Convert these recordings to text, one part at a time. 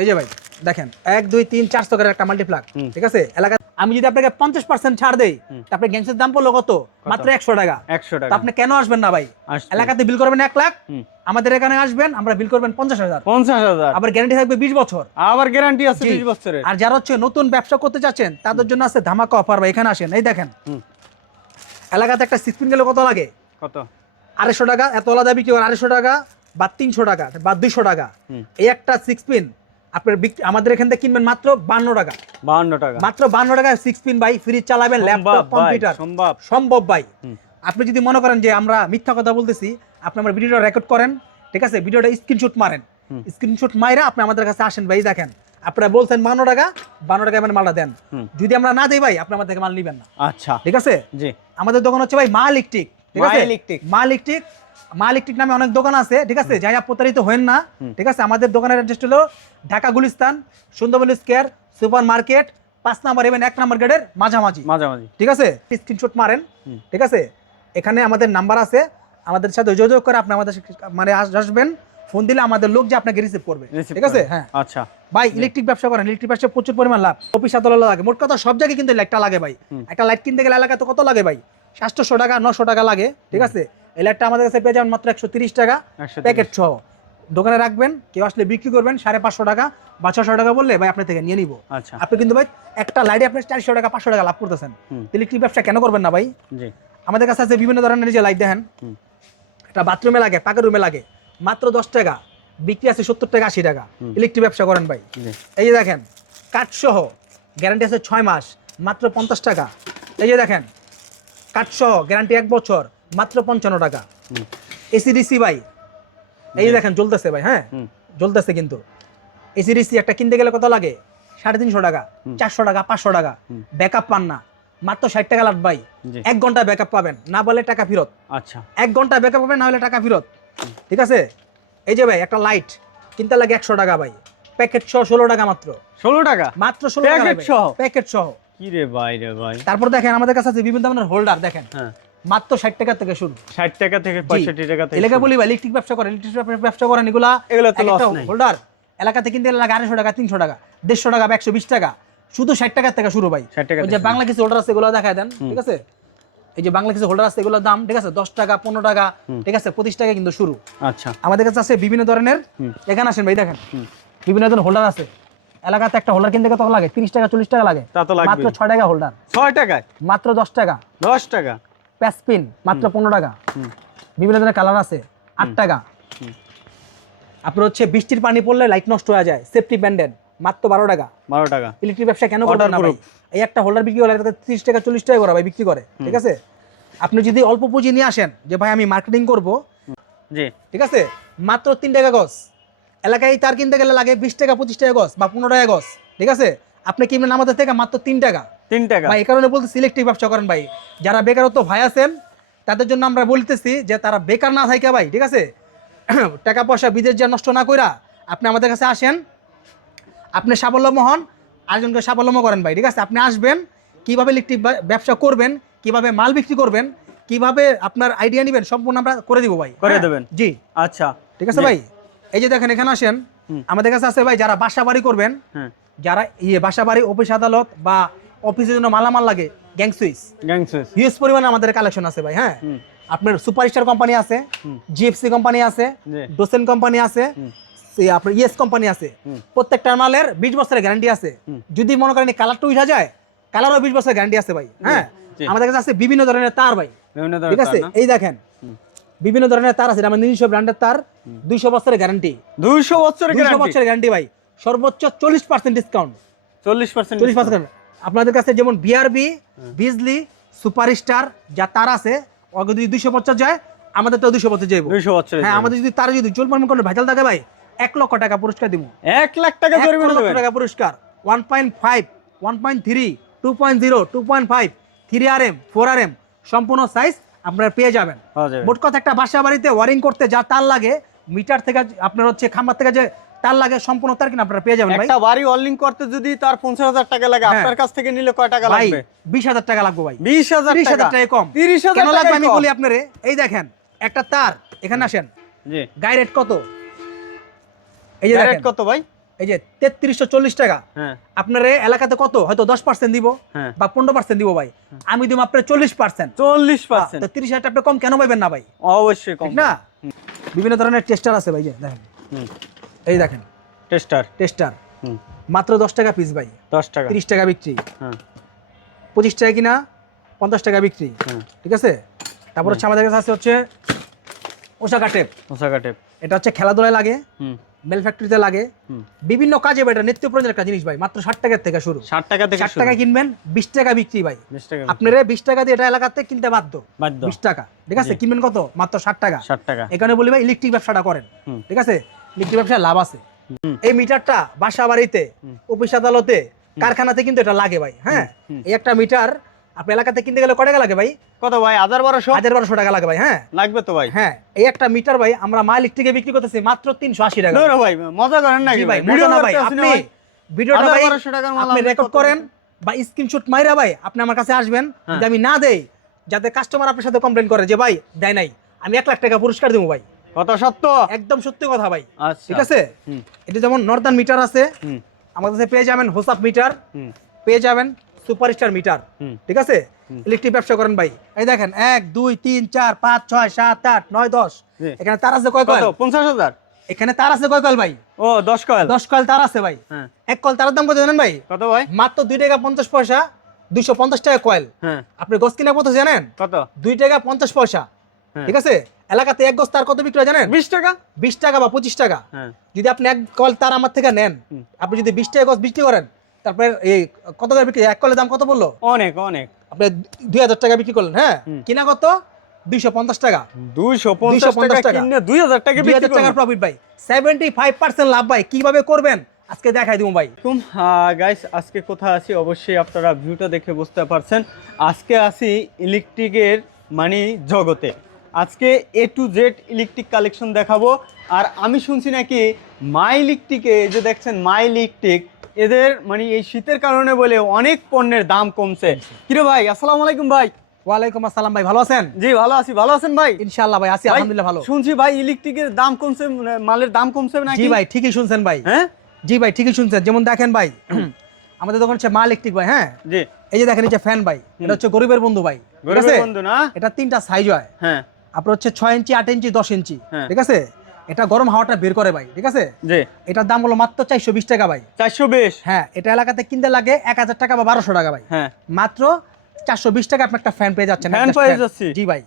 এই যে ভাই দেখেন এক দুই তিন চার স্তকের একটা মাল্টিপ্লাক ঠিক আছে? এলাকা আমি যদি আপনাকে পঞ্চাশ পার্সেন্ট ছাড় দেই তারপরে গ্যাংসের দাম পড়ল কত? মাত্র একশো টাকা। একশো টাকা। আপনি কেন আসবেন না ভাই? এলাকাতে বিল করবেন এক লাখ আমাদের এখানে আসবেন আমরা বিল করবেন পঞ্চাশ হাজার। পঞ্চাশ হাজার। আবার গ্যারান্টি থাকবে বিশ বছর। আবার গ্যারান্টি আছে বিশ বছরের। আর যারা হচ্ছে নতুন ব্যবসা করতে চাচ্ছেন তাদের জন্য আছে ধামাকা অফার ভাই এখানে আসেন। এই দেখেন। এলাকাতে একটা সিক্সপিন গেলে কত লাগে? কত? আড়াইশো টাকা এত আলাদা বিক্রি করে আড়াইশো টাকা বা তিনশো টাকা বা দুইশো টাকা? এই একটা সিক্স পিন আপনার আমাদের এখান থেকে কিনবেন মাত্র বান্ন টাকা। বাহান্ন টাকা। মাত্র বান্ন টাকা সিক্স পিন ভাই ফ্রিজ চালাবেন ল্যাপটপ কম্পিউটার সম্ভব। সম্ভব ভাই। আপনি যদি মনে করেন যে আমরা মিথ্যা কথা বলতেছি আপনি আমার ভিডিওটা রেকর্ড করেন ঠিক আছে? ভিডিওটা স্ক্রিনশট মারেন। স্ক্রিনশট মাইরা আপনি আমাদের কাছে আসেন ভাই দেখেন। আপনারা বলছেন বান্ন টাকা বান্ন টাকা মানে মালটা দেন। যদি আমরা না দিই ভাই আপনি আমাদের থেকে মাল নিবেন না। আচ্ছা। ঠিক আছে? জি। আমাদের দোকান হচ্ছে ভাই মা ইলেকট্রিক ঠিক মা ইলেকট্রিক। মা ইলেকট্রিক মা ইলেকট্রিক নামে অনেক দোকান আছে ঠিক আছে? যাই প্রতারিত হেন না ঠিক আছে? আমাদের দোকানের অ্যাড্রেস হলো Dhaka Gulistan Sundarban square super market পাঁচ নাম্বার এবং এক নাম্বার গেটের মাঝামাঝি। মাঝামাঝি। ঠিক আছে? স্ক্রিনশট মারেন ঠিক আছে? এখানে আমাদের নাম্বার আছে আমাদের সাথে যোগাযোগ করে আপনি আমাদের মানে আসবেন। ফোন দিলে আমাদের লোক যে আপনাকে রিসিভ করবে। ঠিক আছে? হ্যাঁ। আচ্ছা। ভাই ইলেকট্রিক ব্যবসা করেন ইলেকট্রিক ব্যবসা প্রচুর পরিমাণ লাভ। অফিস আদালত লাগে। মোট কথা সব জায়গায় কিন্তু লাইটটা লাগে ভাই। একটা লাইট কিনতে গেলে এলাকাতে কত লাগে ভাই? সাতশো টাকা নশো টাকা লাগে ঠিক আছে? এই লাইটটা আমাদের কাছে পেয়ে যাবেন মাত্র একশো তিরিশ টাকা। প্যাকেট সহ। দোকানে রাখবেন কেউ আসলে বিক্রি করবেন সাড়ে পাঁচশো টাকা বা ছশো টাকা বললে ভাই আপনার থেকে নিয়ে নিবো। আচ্ছা। আপনি কিন্তু ভাই একটা লাইটে আপনি চারশো টাকা পাঁচশো টাকা লাভ করতেছেন। ইলেকট্রিক ব্যবসা কেন করবেন না ভাই? আমাদের কাছে আছে বিভিন্ন ধরনের যে লাইট দেখেন। একটা বাথরুমে লাগে পাকের রুমে লাগে। মাত্র দশ টাকা বিক্রি আছে সত্তর টাকা আশি টাকা। ইলেকট্রিক ব্যবসা করেন ভাই। এই যে দেখেন কাঠসহ গ্যারান্টি আছে ছয় মাস মাত্র পঞ্চাশ টাকা। এই যে দেখেন কাঠসহ গ্যারান্টি এক বছর মাত্র পঞ্চান্ন টাকা। এসিডিসি ভাই এই দেখেন জ্বলতেছে ভাই হ্যাঁ? জ্বলতেছে কিন্তু। এসিডিসি একটা কিনতে গেলে কত লাগে? সাড়ে তিনশো টাকা চারশো টাকা পাঁচশো টাকা। হুম। ব্যাকআপ পান না। মাত্র ষাট টাকা লাভ ভাই। এক ঘণ্টা ব্যাকআপ পাবেন না বলে টাকা ফেরত। আচ্ছা। এক ঘণ্টা ব্যাকআপ পাবেন না হলে টাকা ফেরত। ঠিক আছে? এই যে ভাই একটা লাইট কিনতে লাগে একশো টাকা ভাই। প্যাকেট সহ ষোলো টাকা মাত্র। ষোলো টাকা? মাত্র ষোলো টাকা Packet সহ? প্যাকেট সহ। কি রে ভাই রে ভাই। তারপর দেখেন আমাদের কাছে আছে বিভিন্ন ধরনের হোল্ডার দেখেন। হ্যাঁ। মাত্র ষাট টাকা থেকে শুরু। ষাট টাকা থেকে পঁয়ষট্টি টাকা থেকে এলাকা বলি ইলেকট্রিক ব্যবসা করে ইলেকট্রিক ব্যবসা করেন এগুলা এগুলো তো হোল্ডার এলাকাতে কিনতে গেলে লাগে আড়াইশো টাকা তিনশো টাকা দেড়শো টাকা বা একশো বিশ টাকা। শুধু ষাট টাকার থেকে শুরু ভাই। 60 টাকা যে বাংলা কিছু হোল্ডার আছে এগুলো দেখায় দেন ঠিক আছে? এই যে বাংলা কিছু হোল্ডার আছে এগুলোর দাম ঠিক আছে? দশ টাকা পনেরো টাকা ঠিক আছে? পঁচিশ টাকা কিন্তু শুরু। আচ্ছা। আমাদের কাছে আছে বিভিন্ন ধরনের। এখানে আসেন ভাই দেখেন। বিভিন্ন ধরনের হোল্ডার আছে। এলাকাতে একটা হোল্ডার কিনতে কত লাগে? তিরিশ টাকা চল্লিশ টাকা লাগে। মাত্র ছয় টাকা হোল্ডার ছয় টাকায়? মাত্র দশ টাকা। দশ টাকা? প্যাসপিন মাত্র পনেরো টাকা। বিভিন্ন ধরনের কালার আছে আট টাকা। আপনার হচ্ছে বৃষ্টির পানি পড়লে লাইট নষ্ট হয়ে যায় সেফটি ব্যান্ডেড মাত্র বারো টাকা। বারো টাকা। ইলেকট্রিক ব্যবসা কেন করবেন না এই একটা হোল্ডার বিক্রি করে তিরিশ টাকা চল্লিশ টাকা করে ভাই বিক্রি করে ঠিক আছে? আপনি যদি অল্প পুঁজি নিয়ে আসেন যে ভাই আমি মার্কেটিং করব জি। ঠিক আছে? মাত্র তিন টাকা গজ। এলাকায় তার কিনতে গেলে লাগে বিশ টাকা পঁচিশ টাকা গজ বা পনেরো টাকা গজ ঠিক আছে? আপনি কিনবেন আমাদের থেকে মাত্র তিন টাকা। তিন টাকা। ভাই এই কারণে বলতে সিলেক্টিভ ব্যবসা করেন ভাই। যারা বেকারত্ব ভাই আছেন তাদের জন্য আমরা বলতেছি যে তারা বেকার না থাকে ভাই ঠিক আছে? টাকা পয়সা বিদেশ যা নষ্ট না কইরা আপনি আমাদের কাছে আসেন। আপনি স্বাবলম্ব হন আরেকজনকে স্বাবলম্ব করেন ভাই ঠিক আছে? আপনি আসবেন কীভাবে ইলেকট্রিক ব্যবসা করবেন কীভাবে মাল বিক্রি করবেন কীভাবে আপনার আইডিয়া নেবেন সম্পূর্ণ আমরা করে দিব ভাই। করে হ্যাঁ? দেবেন। জি। আচ্ছা। ঠিক আছে ভাই? এই যে দেখেন এখানে আসেন। আমাদের কাছে আছে ভাই যারা বাসা বাড়ি করবেন হ্যাঁ। যারা ইয়ে বাসা বাড়ি অফিস আদালত বা অফিসের জন্য মালামাল লাগে গ্যাং সুইচ হিউজ পরিমাণে আমাদের কালেকশন আছে ভাই হ্যাঁ? আপনার সুপারস্টার কোম্পানি আছে জিএফসি কোম্পানি আছে ডোসেন কোম্পানি আছে আপনার ইয়েস কোম্পানি আছে। প্রত্যেকটা মালের বিশ বছরের গ্যারান্টি আছে। যদি মনে করেন কালারটা উঠা যায় কালারও বিশ বছরের গ্যারান্টি আছে ভাই হ্যাঁ? আমাদের কাছে আছে বিভিন্ন ধরনের তার ভাই। ঠিক আছে? এই দেখেন। বিভিন্ন ধরনের তার আছে আমার নিজস্ব ব্র্যান্ডের তার দুইশো বছরের গ্যারান্টি দুইশো বছরের দুইশো বছরের গ্যারান্টি ভাই। সর্বোচ্চ চল্লিশ পার্সেন্ট ডিসকাউন্ট চল্লিশ পার্সেন্ট চল্লিশ পার্সেন্ট আপনাদের কাছে যেমন বিআরবি বিজলি সুপারস্টার যা তার আছে ওকে যদি দুইশো পঞ্চাশ যায় আমাদের তো দুইশো পঞ্চাশ যাইব। দুইশো বছরের হ্যাঁ আমাদের যদি তার যদি চুল পরিমাণ কোনো ভেজাল থাকে ভাই এক লক্ষ টাকা পুরস্কার দিব এক লাখ টাকা লক্ষ টাকা পুরস্কার। One point five one point three two point zero two point five three R M four R M সম্পূর্ণ সাইজ আপনারা পেয়ে যাবেন। মোট কথা একটা বাসা বাড়িতে ওয়ারিং করতে যা তার লাগে মিটার থেকে আপনার হচ্ছে খাম্বার থেকে যে তার লাগে সম্পূর্ণ তার কিনা আপনারা পেয়ে যাবেন ভাই। একটা বাড়ি অনলিং করতে যদি তার পঞ্চাশ হাজার টাকা লাগে হ্যাঁ। আপনার কাছ থেকে নিলে কয় টাকা লাগবে? বিশ হাজার টাকা লাগবে ভাই। বিশ হাজার তিরিশ হাজার টাকা। টাকা কম। তিরিশ হাজার কেন লাগবে আমি বলি আপনারে? এই দেখেন একটা তার এখানে আসেন। জি। গায়ে রেট কত? এই যে দেখেন। কত ভাই? এই যে তেত্রিশশো চল্লিশ টাকা। হ্যাঁ। আপনার এলাকাতে কত? হয়তো দশ পার্সেন্ট দিব হ্যাঁ। বা পনেরো পার্সেন্ট দিব ভাই। আমি দিব আপনার চল্লিশ পার্সেন্ট চল্লিশ পার্সেন্ট তো তিরিশ হাজার টাকা আপনি কম কেন পাবেন না ভাই? অবশ্যই কম। না? বিভিন্ন ধরনের টেস্টার আছে ভাই যে দেখেন। হুম। এই দেখেন। টেস্টার। টেস্টার। মাত্র দশ টাকা পিস ভাই। দশ টাকা। তিরিশ টাকা বিক্রি। হ্যাঁ। পঁচিশ টাকা কিনা পঞ্চাশ টাকা বিক্রি। হ্যাঁ। ঠিক আছে? তারপর হচ্ছে আমাদের কাছে আছে হচ্ছে ওষাকা টেপ ওসাকা টেপ এটা হচ্ছে খেলাধুলায় লাগে হুম। মেল ফ্যাক্টরিতে লাগে। হুম। বিভিন্ন কাজে এটা নিত্য প্রয়োজনের একটা জিনিস ভাই। মাত্র ষাট টাকার থেকে শুরু। ষাট টাকা থেকে ষাট টাকা কিনবেন বিশ টাকা বিক্রি ভাই। টাকা আপনারা বিশ টাকা দিয়ে এটা এলাকাতে কিনতে বাধ্য। বাধ্য। বিশ টাকা। ঠিক আছে? কিনবেন কত? মাত্র ষাট টাকা। ষাট টাকা। এখানে বলি ভাই ইলেকট্রিক ব্যবসাটা করেন। ঠিক আছে? ইলেকট্রিক ব্যবসায় লাভ আছে। এই মিটারটা বাসা বাড়িতে অফিস আদালতে কারখানাতে কিন্তু এটা লাগে ভাই হ্যাঁ? এই একটা মিটার আপনার এলাকাতে কিনতে গেলে কয় টাকা লাগে ভাই? কত ভাই? হাজার বারোশো? হাজার বারোশো টাকা লাগে ভাই হ্যাঁ? লাগবে তো ভাই। হ্যাঁ এই একটা মিটার ভাই আমরা ইলেকট্রিকে বিক্রি করতেছি মাত্র তিনশো আশি টাকা। ভাই মজা করেন জি ভাই? ভিডিও না ভাই আপনি ভিডিওটা ভাই আপনি রেকর্ড করেন বা স্ক্রিনশট মাইরা ভাই আপনি আমার কাছে আসবেন হ্যাঁ। যদি আমি না দেই যাতে কাস্টমার আপনার সাথে কমপ্লেন করে যে ভাই দেয় নাই আমি এক লাখ টাকা পুরস্কার দেবো ভাই। কত সত্য? একদম সত্যি কথা ভাই। আচ্ছা। ঠিক আছে? এটা যেমন নর্দার্ন মিটার আছে আমাদের কাছে পেয়ে যাবেন হোসাপ মিটার পেয়ে যাবেন সুপারস্টার মিটার ঠিক আছে? ইলেকট্রিক ব্যবসা করেন ভাই। এই দেখেন এক দুই তিন চার পাঁচ ছয় সাত আট নয় দশ। এখানে তার আছে কয় কয়েল? পঞ্চাশ হাজার? এখানে তার আছে কয় কয়েল ভাই? ও দশ কয়েল। দশ কয়েল তার আছে ভাই। হ্যাঁ। এক কয়েল তারের দাম কত জানেন ভাই? কত ভাই? মাত্র দুই টাকা পঞ্চাশ পয়সা দুইশো পঞ্চাশ টাকা কয়েল। হ্যাঁ। আপনি গছ কিনা কত জানেন? কত? দুই টাকা পঞ্চাশ পয়সা। হ্যাঁ। ঠিক আছে? এলাকাতে এক গছ তার কত বিক্রি হয় জানেন? বিশ টাকা। বিশ টাকা বা পঁচিশ টাকা। হ্যাঁ। যদি আপনি এক কল তার আমার থেকে নেন আপনি যদি বিশ টাকা গছ বিক্রি করেন তারপরে এই কত করে বিক্রি? এক কলের দাম কত বলল অনেক অনেক। আপনি দুই হাজার টাকা বিক্রি করলেন হ্যাঁ? কিনা কত? দুইশো পঞ্চাশ টাকা। দুইশো পঞ্চাশ 250 টাকা টাকা। দুই হাজার টাকা দুই হাজার টাকার প্রফিট ভাই। সেভেন্টি ফাইভ পার্সেন্ট লাভ ভাই। কীভাবে করবেন? আজকে দেখাই দিব ভাই। গাইস আজকে কোথায় আছি? অবশ্যই আপনারা ভিউটা দেখে বুঝতে পারছেন। আজকে আসি ইলেকট্রিকের মানে জগতে। আজকে A to Z electric collection দেখাবো। আর আমি শুনছি নাকি মাই ইলেকট্রিকে যে দেখছেন মাই ইলেকট্রিক এদের মানে এই শীতের কারণে বলে অনেক পণ্যের দাম কমছে। কিরে ভাই আসসালামু আলাইকুম ভাই। ওয়ালাইকুম আসসালাম ভাই ভালো আছেন? জি ভালো আছি। ভালো আছেন ভাই? ইনশাআল্লাহ ভাই আছি আলহামদুলিল্লাহ ভালো। শুনছি ভাই ইলেকট্রিকের দাম কমছে মালের দাম কমছে নাকি? জি ভাই ঠিকই শুনছেন ভাই। হ্যাঁ? জি ভাই ঠিকই শুনছেন। যেমন দেখেন ভাই আমাদের দোকান হচ্ছে মা ইলেকট্রিক ভাই হ্যাঁ? জি। এই যে দেখেন এই যে ফ্যান ভাই এটা হচ্ছে গরিবের বন্ধু ভাই গরিবের বন্ধু না? এটা তিনটা সাইজ হয়। হ্যাঁ। আপনার হচ্ছে ছয় ইঞ্চি আট ইঞ্চি দশ ইঞ্চি হ্যাঁ। ঠিক আছে? এটা গরম হাওয়াটা বের করে ভাই ঠিক আছে? এটার দাম হলো মাত্র চারশো বিশ টাকা ভাই। চারশো বিশ? হ্যাঁ এটা এলাকাতে কিনতে লাগে এক হাজার টাকা বা বারোশো টাকা ভাই। হ্যাঁ। মাত্র চারশো বিশ টাকা আপনি একটা ফ্যান পেয়ে যাচ্ছেন। জি ভাই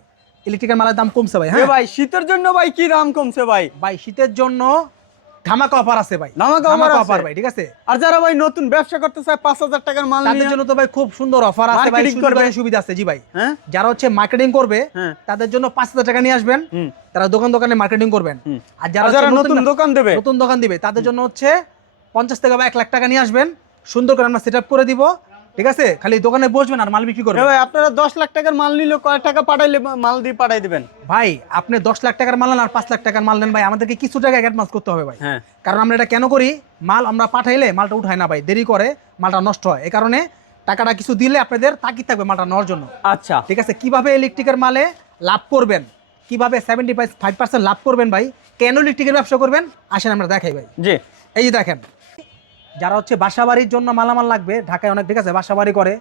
ইলেকট্রিক্যাল মালের দাম কমছে ভাই হ্যাঁ? ভাই শীতের জন্য ভাই কি দাম কমছে ভাই? ভাই শীতের জন্য ধামাকা অফার আছে ভাই। ধামাকা অফার ভাই ঠিক আছে? আর যারা ভাই নতুন ব্যবসা করতে চায় পাঁচ হাজার টাকার মাল তাদের জন্য তো ভাই খুব সুন্দর অফার আছে ভাই করবে। সুবিধা আছে। জি ভাই। হ্যাঁ? যারা হচ্ছে মার্কেটিং করবে হ্যাঁ। তাদের জন্য পাঁচ হাজার টাকা নিয়ে আসবেন। তারা দোকান দোকানে মার্কেটিং করবেন। আর যারা যারা নতুন দোকান দেবে। নতুন দোকান দিবে তাদের জন্য হচ্ছে পঞ্চাশ টাকা বা এক লাখ টাকা নিয়ে আসবেন। সুন্দর করে আমরা সেট করে দিব। ঠিক আছে? খালি দোকানে বসবেন আর মাল বিক্রি এ করবেন ভাই আপনারা দশ লাখ টাকার মাল নিলে কয় টাকা পাঠাইলে মাল দিয়ে পাঠাই দিবেন? ভাই আপনি দশ লাখ টাকার মাল নেন আর পাঁচ লাখ টাকার মাল নেন ভাই আমাদেরকে কিছু টাকা অ্যাডভান্স করতে হবে ভাই। হ্যাঁ। কারণ আমরা এটা কেন করি? মাল আমরা পাঠাইলে মালটা উঠায় না ভাই দেরি করে মালটা নষ্ট হয়। এই কারণে টাকাটা কিছু দিলে আপনাদের তাকিদ থাকবে মালটা নেওয়ার জন্য। আচ্ছা। ঠিক আছে? কীভাবে ইলেকট্রিকের মালে লাভ করবেন? কীভাবে সেভেন্টি ফাইভ পার্সেন্ট লাভ করবেন ভাই? কেন ইলেকট্রিকের ব্যবসা করবেন? আসেন আমরা দেখাই ভাই। জি। এই যে দেখেন যারা হচ্ছে বাসা বাড়ির জন্য মালামাল লাগবে ঢাকায় অনেক ঠিক আছে বাসা বাড়ি করে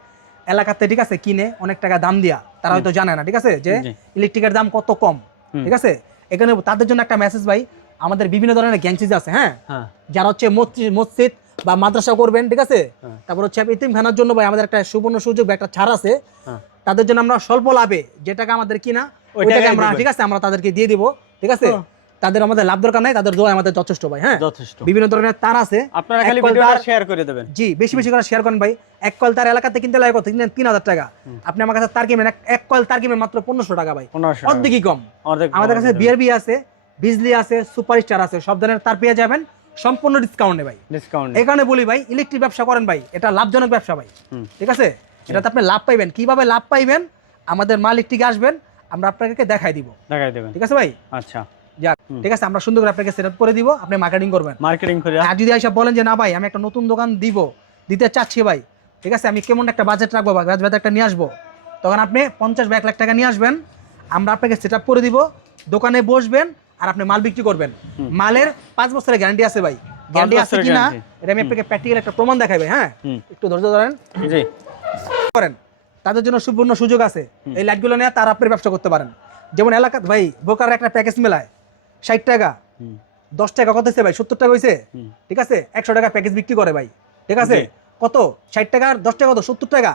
এলাকাতে ঠিক আছে কিনে অনেক টাকা দাম দিয়া তারা হয়তো জানে না ঠিক আছে যে ইলেকট্রিকের দাম কত কম ঠিক আছে? এখানে তাদের জন্য একটা মেসেজ ভাই আমাদের বিভিন্ন ধরনের গ্যাঞ্চিজ আছে হ্যাঁ? হ্যাঁ। যারা হচ্ছে মসজিদ মসজিদ বা মাদ্রাসা করবেন ঠিক আছে? হ্যাঁ। তারপর হচ্ছে ইতিমখানার জন্য ভাই আমাদের একটা সুবর্ণ সুযোগ একটা ছাড় আছে। হ্যাঁ। তাদের জন্য আমরা স্বল্প লাভে যে টাকা আমাদের কিনা ওই ওই টাকা আমরা ঠিক আছে আমরা তাদেরকে দিয়ে দিব ঠিক আছে। তাদের আমাদের লাভ দরকার নাই তাদের দোয়া আমাদের যথেষ্ট ভাই হ্যাঁ? যথেষ্ট। বিভিন্ন ধরনের তার আছে। আপনারা খালি ভিডিওটা শেয়ার করে দেবেন। জি বেশি বেশি করে শেয়ার করেন ভাই। এক কয়েল তার এলাকাতে কিনতে লাগে কত? কিনলেন তিন হাজার টাকা। আপনি আমার কাছে তার কিনবেন এক- কয়েল তার কিনবেন মাত্র পনেরোশো টাকা ভাই। অর্ধেকই কম। আমাদের কাছে বিআরবি আছে বিজলি আছে সুপার স্টার আছে সব ধরনের তার পেয়ে যাবেন। সম্পূর্ণ ডিসকাউন্টে ভাই। ডিসকাউন্ট কারণে বলি ভাই ইলেকট্রিক ব্যবসা করেন ভাই এটা লাভজনক ব্যবসা ভাই। ঠিক আছে? এটাতে আপনি লাভ পাইবেন। কীভাবে লাভ পাইবেন? আমাদের মাল ইলেকট্রিকে আসবেন আমরা আপনাকে দেখাই দিব। দেখাই দেবেন। ঠিক আছে ভাই? আচ্ছা। যাক ঠিক আছে আমরা সুন্দর করে আপনাকে সেট করে দিব আপনি মার্কেটিং করবেন। মার্কেটিং করে। আর যদি এসে বলেন যে না ভাই আমি একটা নতুন দোকান দিব দিতে চাচ্ছি ভাই ঠিক আছে আমি কেমন একটা বাজেট রাখব বা বাজেট একটা নিয়ে আসব? তখন আপনি পঞ্চাশ বা এক লাখ টাকা নিয়ে আসবেন আমরা আপনাকে সেট করে দিব দোকানে বসবেন আর আপনি মাল বিক্রি করবেন। মালের পাঁচ বছরের গ্যারান্টি আছে ভাই। গ্যারান্টি আছে কিনা guarantee। এটা আমি আপনাকে প্র্যাকটিক্যাল একটা প্রমাণ দেখাবে হ্যাঁ? একটু ধৈর্য ধরেন। জি করেন। তাদের জন্য সুবর্ণ সুযোগ আছে। এই লাইটগুলো নিয়ে তার আপনি ব্যবসা করতে পারেন। যেমন এলাকা ভাই বোকার একটা প্যাকেজ মেলায়। ষাট টাকা। দশ টাকা কত হয়েছে ভাই? সত্তর টাকা হয়েছে? ঠিক আছে? একশো টাকা প্যাকেজ বিক্রি করে ভাই। ঠিক আছে? কত? ষাট টাকা দশ টাকা কত? সত্তর টাকা।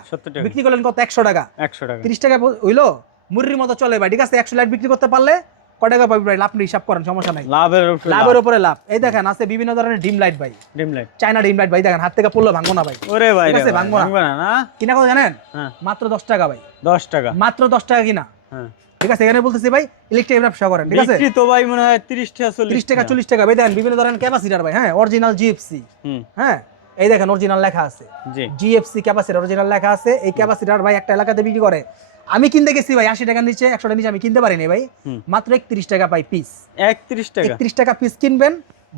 বিক্রি করলেন কত? একশো টাকা। একশো টাকা। তিরিশ টাকা হইল? মুররির মতো চলে ভাই। ঠিক আছে? একশো লাইট বিক্রি করতে পারলে টাকা পাবি ভাই? লাভ হিসাব করেন সমস্যা নাই। লাভের উপরে লাভের উপরে লাভ। এই দেখেন আছে বিভিন্ন ধরনের ডিম লাইট ভাই। Dim light. China dim light ভাই দেখেন হাত থেকে পড়ল ভাঙবো না ভাই। ওরে ভাই ঠিক আছে, ভাঙবো না। কিনা কত জানেন? হ্যাঁ। মাত্র দশ টাকা ভাই। দশ টাকা। মাত্র দশ টাকা কিনা। হ্যাঁ। ঠিক আছে এখানে বলতেছি ভাই ইলেকট্রিক ব্যবসা করেন ঠিক আছে? তো ভাই মনে হয় তিরিশ টাকা চল্লিশ তিরিশ টাকা চল্লিশ টাকা। ভাই দেখেন বিভিন্ন ধরনের ক্যাপাসিটার ভাই হ্যাঁ অরিজিনাল জিএফসি হ্যাঁ এই দেখেন অরিজিনাল লেখা আছে। জিএফসি ক্যাপাসিটার অরিজিনাল লেখা আছে। এই ক্যাপাসিটার ভাই একটা এলাকাতে বিক্রি করে। আমি কিনতে গেছি ভাই আশি টাকার নিচে একশো টাকা নিচে আমি কিনতে পারিনি ভাই। মাত্র একত্রিশ টাকা পাই পিস একত্রিশ টাকা। একত্রিশ টাকা পিস কিনবেন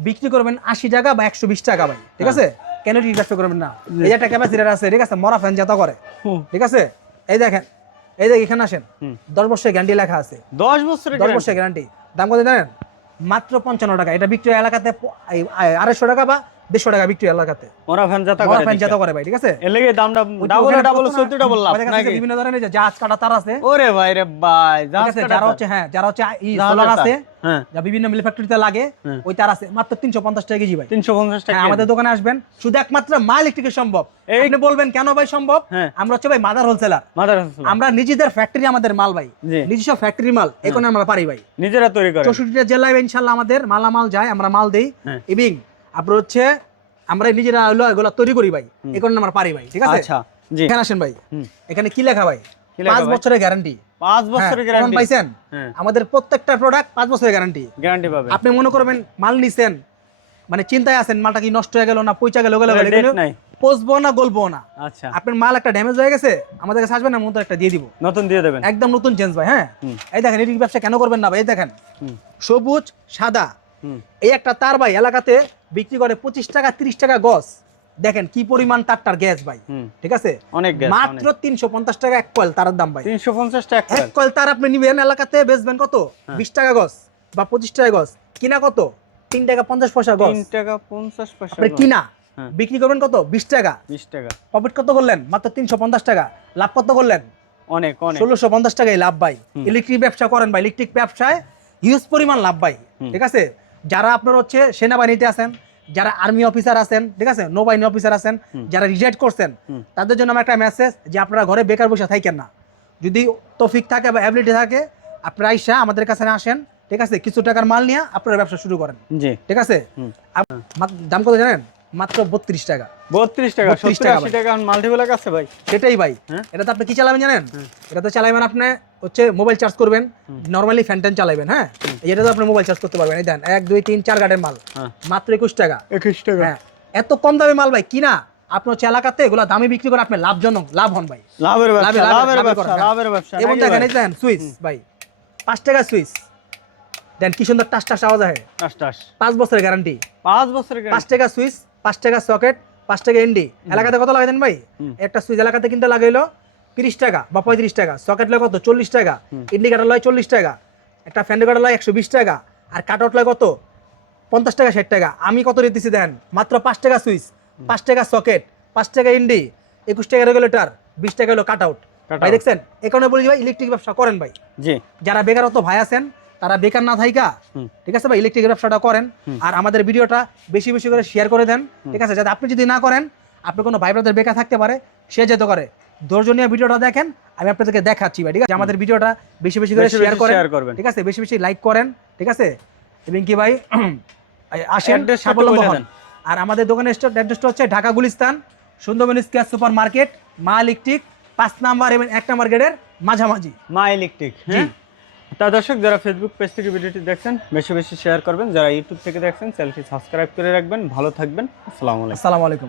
বিক্রি করবেন আশি টাকা বা একশো বিশ টাকা ভাই ঠিক আছে? কেন রিট করবেন না? এই একটা ক্যাপাসিটার আছে ঠিক আছে মরা ফ্যান যত করে। ঠিক আছে? এই দেখেন এই দেখ এখানে আসেন। দশ বছরের গ্যারান্টি লেখা আছে। দশ বছরের দশ? বছরের গ্যারান্টি দাম কত জানেন? মাত্র পঞ্চান্ন টাকা। এটা বিক্রয় এলাকাতে আড়াইশো টাকা বা দেড়শো টাকা বিক্রি এলাকাতে। ফ্যান করে ফ্যান যত করে ভাই ঠিক আছে? এর লেগে দামটা ডাবল ডাবল বলতো না, চোদ্দ ডাবল লাভ নাকি? বিভিন্ন ধরনের যে জাহাজ কাটা তার আছে। ওরে ভাই রে ভাই জাহাজ কাটা যারা হচ্ছে হ্যাঁ যারা হচ্ছে ই সোলার আছে হ্যাঁ। যা বিভিন্ন মিল ফ্যাক্টরিতে লাগে ওই তার আছে। মাত্র তিনশো পঞ্চাশ টাকা কেজি ভাই। তিনশো পঞ্চাশ টাকা হ্যাঁ, আমাদের দোকানে আসবেন। শুধু একমাত্র মা ইলেকট্রিকের সম্ভব। আপনি বলবেন কেন ভাই সম্ভব? হ্যাঁ। আমরা হচ্ছে ভাই মাদার হোলসেলার মাদার আমরা নিজেদের ফ্যাক্টরি আমাদের মাল ভাই। নিজস্ব ফ্যাক্টরি মাল এখন আমরা পারি ভাই। নিজেরা তৈরি করে চৌষট্টিটা জেলায় ইনশাল্লাহ আমাদের মালামাল যায় আমরা মাল দেই। হ্যাঁ। আপনার হচ্ছে আমরা নিজেরা হলো এগুলো তৈরি করি ভাই। এখন আমরা পারি ভাই ঠিক আছে? আচ্ছা জি। এখানে আসেন ভাই। এখানে কি লেখা ভাই? কি পাঁচ বছরের গ্যারান্টি পাঁচ বছরের গ্যারান্টি পাইছেন? হ্যাঁ। আমাদের প্রত্যেকটা প্রোডাক্ট পাঁচ বছরের গ্যারান্টি গ্যারান্টি পাবে আপনি মনে করবেন মাল নিছেন মানে চিন্তায় আছেন মালটা কি নষ্ট হয়ে গেল না পয়সা গেল গেল নাই। পচবো না গলবো না। আচ্ছা। আপনার মাল একটা ড্যামেজ হয়ে গেছে আমাদের কাছে আসবেন না মতো একটা দিয়ে দিব। নতুন দিয়ে দেবেন। একদম নতুন চেঞ্জ ভাই হ্যাঁ? এই দেখেন এটি ব্যবসা কেন করবেন না ভাই? এই দেখেন। সবুজ সাদা। এই একটা তার ভাই এলাকাতে বিক্রি করে পঁচিশ টাকা তিরিশ টাকা গজ দেখেন কি পরিমাণ তারটার গ্যাস ভাই। ঠিক আছে? অনেক মাত্র তিনশো পঞ্চাশ টাকা এক কয়েল তার দাম ভাই। তিনশো পঞ্চাশ টাকা এক কয়েল। তার আপনি নিবেন এলাকাতে বেচবেন কত? হ্যাঁ। বিশ টাকা গজ বা পঁচিশ টাকা গজ কিনা কত? তিন টাকা পঞ্চাশ পয়সা গজ তিন টাকা পঞ্চাশ পয়সা কিনা? হ্যাঁ। বিক্রি করবেন কত? বিশ টাকা। বিশ টাকা। প্রফিট কত করলেন? মাত্র তিনশো পঞ্চাশ টাকা। লাভ কত করলেন? অনেক অনেক। ষোলোশো পঞ্চাশ টাকায় লাভ ভাই। ইলেকট্রিক ব্যবসা করেন ভাই। ইলেকট্রিক ব্যবসায় হিউজ পরিমাণ লাভ ভাই। ঠিক আছে? যারা আপনার হচ্ছে সেনাবাহিনীতে আছেন যারা আর্মি অফিসার আছেন ঠিক আছে? নৌবাহিনী অফিসার আছেন যারা রিজাইড করছেন তাদের জন্য আমার একটা মেসেজ যে আপনারা ঘরে বেকার বসে থাকেন না। যদি তফিক থাকে বা অ্যাবিলিটি থাকে আপনারা আইসা আমাদের কাছে আসেন ঠিক আছে? কিছু টাকার মাল নিয়ে আপনারা ব্যবসা শুরু করেন। ঠিক আছে? দাম কত জানেন? মাত্র বত্রিশ টাকা। বত্রিশ টাকা 32 সত্তর টাকা আশি। টাকা মাল্টিপ্লাক আছে ভাই। সেটাই ভাই। হ্যাঁ। এটা তো আপনি কি চালাবেন জানেন? হুম। এটা তো চালাবেন আপনি হচ্ছে মোবাইল চার্জ করবেন। নর্মালি ফ্যান ট্যান চালাবেন হ্যাঁ? এটা তো আপনি মোবাইল চার্জ করতে পারবেন। এই দেন এক দুই তিন চার গার্ডের মাল। হ্যাঁ। মাত্র একুশ টাকা। একুশ টাকা। হ্যাঁ। এত কম দামে মাল ভাই কিনা? আপনার হচ্ছে এলাকাতে এগুলো দামে বিক্রি করে আপনি লাভজনক লাভ হন ভাই। ব্যবসা হ্যাঁ। লাভের ব্যবসা এবং দেখেন এই দেন সুইচ ভাই। পাঁচ টাকা সুইচ দেন কি সুন্দর টাস টাস আওয়াজ হয় টাস টাস। পাঁচ বছরের গ্যারান্টি পাঁচ বছরের পাঁচ টাকা সুইচ পাঁচ টাকা সকেট পাঁচ টাকা এনডি এলাকাতে কত লাগাই দেন ভাই? একটা সুইচ এলাকাতে কিনতে লাগাইলো তিরিশ টাকা বা পঁয়ত্রিশ টাকা। সকেট লাগে কত? চল্লিশ টাকা। ইন্ডিকেটার লয় চল্লিশ টাকা। একটা ফ্যান্ডিকেটার লয় একশো বিশ টাকা। আর কাট আউট লয় কত? পঞ্চাশ টাকা ষাট টাকা। আমি কত রেট দেন? মাত্র পাঁচ টাকা সুইচ পাঁচ টাকা সকেট পাঁচ টাকা ইন্ডি একুশ টাকা রেগুলেটর বিশ টাকা হলো কাট আউট ভাই দেখছেন? এ কারণে বলি ভাই ইলেকট্রিক ব্যবসা করেন ভাই। জি। যারা বেকারত্ব ভাই আছেন তারা বেকার না থাইকা ঠিক আছে ভাই? ইলেকট্রিক ব্যবসাটা করেন। আর আমাদের ভিডিওটা বেশি বেশি করে শেয়ার করে দেন ঠিক আছে? যাতে আপনি যদি না করেন আপনি কোনো ভাই ব্রাদার বেকার থাকতে পারে সে যেতে করে ধৈর্য নিয়ে ভিডিওটা দেখেন আমি আপনাদেরকে দেখাচ্ছি ভাই ঠিক আছে? আমাদের ভিডিওটা বেশি বেশি করে শেয়ার করেন করবেন। ঠিক আছে? বেশি বেশি লাইক করেন ঠিক আছে? এবং কি ভাই? আসেন সাবলম্ব হন। আর আমাদের দোকানের অ্যাড্রেসটা হচ্ছে Dhaka Gulistan Sundarban square super market Maa electric পাঁচ নাম্বার এবং এক নাম্বার গেটের মাঝামাঝি। মা ইলেকট্রিক হ্যাঁ? তা দর্শক, যারা ফেসবুক পেজ থেকে ভিডিওটি দেখছেন, বেশি বেশি শেয়ার করবেন। যারা ইউটিউব থেকে দেখছেন চ্যানেলটি সাবস্ক্রাইব করে রাখবেন। ভালো থাকবেন। আসসালামু আলাইকুম। আসসালামু আলাইকুম।